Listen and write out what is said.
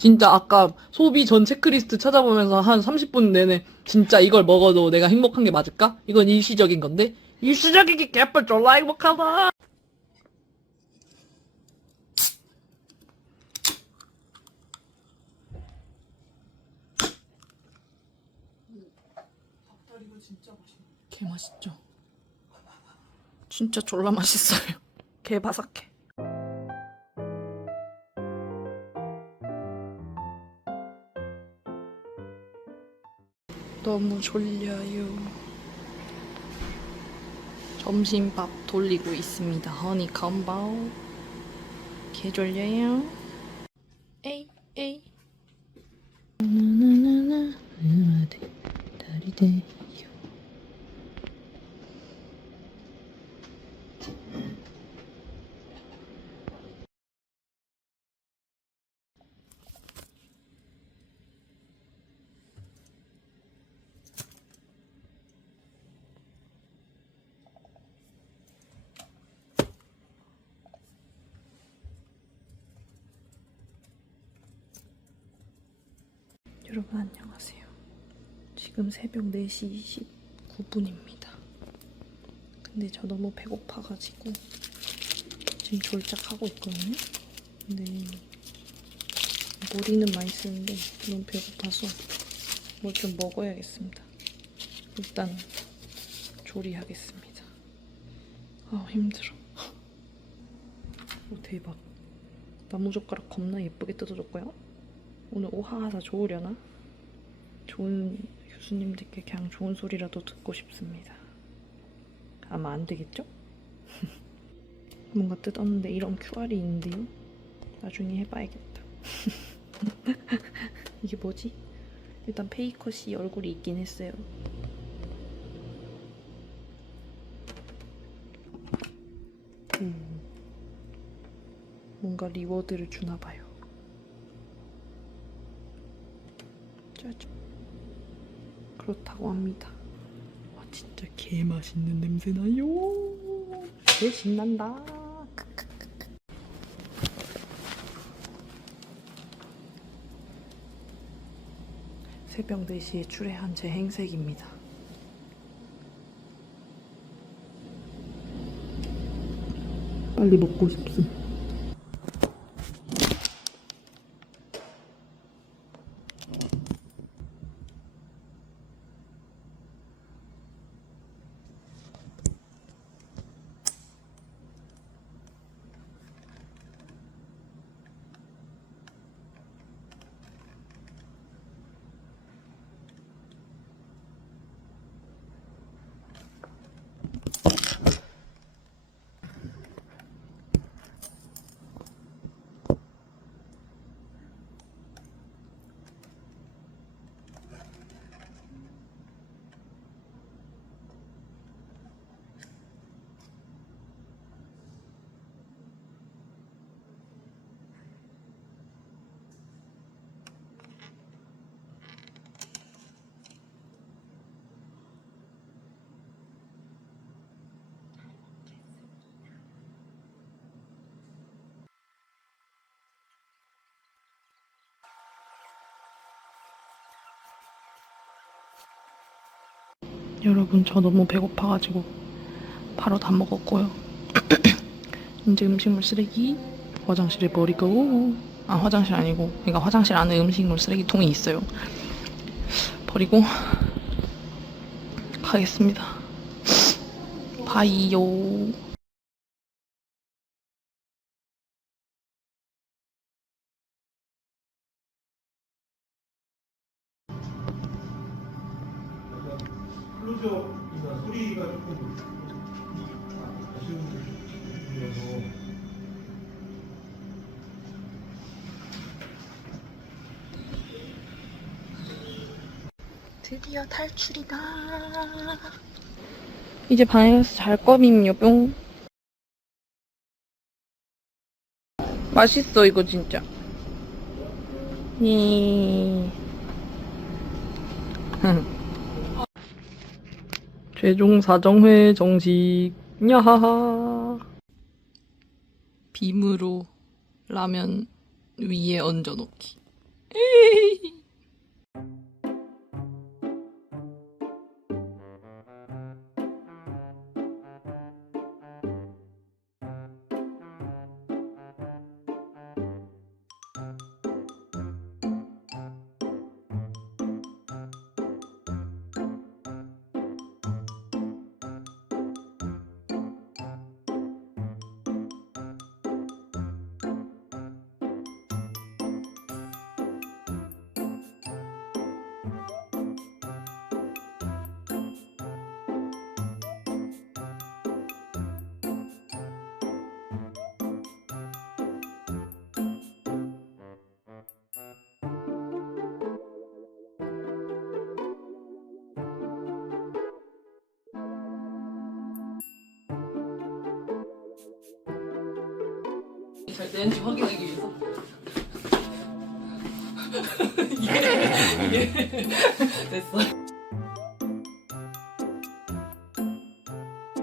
진짜 아까 소비 전 체크리스트 찾아보면서 한 30분 내내 진짜 이걸 먹어도 내가 행복한 게 맞을까? 이건 일시적인 건데 일시적이기 개뿔 졸라 행복하다. 개 맛있죠? 진짜 졸라 맛있어요. 개 바삭해. 너무 졸려요. 점심밥 돌리고 있습니다. 허니 컴바오. 개 졸려요. 에이 에이. 나나나나 달이 돼요. 여러분 안녕하세요. 지금 새벽 4시 29분입니다. 근데 저 너무 배고파가지고 지금 졸작하고 있거든요. 근데 머리는 많이 쓰는데 너무 배고파서 뭘 좀 먹어야겠습니다. 일단 조리하겠습니다. 아 힘들어. 오 대박. 나무젓가락 겁나 예쁘게 뜯어줬고요. 오늘 오하하사 좋으려나? 좋은 교수님들께 그냥 좋은 소리라도 듣고 싶습니다. 아마 안 되겠죠? 뭔가 뜯었는데 이런 QR이 있는데요? 나중에 해봐야겠다. 이게 뭐지? 일단 페이컷이 얼굴이 있긴 했어요. 음, 뭔가 리워드를 주나 봐요. 짜잔. 그렇다고 합니다. 와 진짜 개 맛있는 냄새 나요. 개 신난다. 새벽 4시에 출애한 제 행색입니다. 빨리 먹고 싶어. 여러분 저 너무 배고파가지고 바로 다 먹었고요. 이제 음식물 쓰레기 화장실에 버리고 아 화장실 아니고 그러니까 화장실 안에 음식물 쓰레기통이 있어요. 버리고 가겠습니다. 바이요. 클로즈업이나 소리가 조금 아쉬운 부분이어서 드디어 탈출이다. 이제 방에 가서 잘 거임요 뿅 맛있어 이거 진짜 예. 최종 사정회 정식 야하하. 빔으로 라면 위에 얹어놓기 잘 되는지 확인하기 위해서. 됐어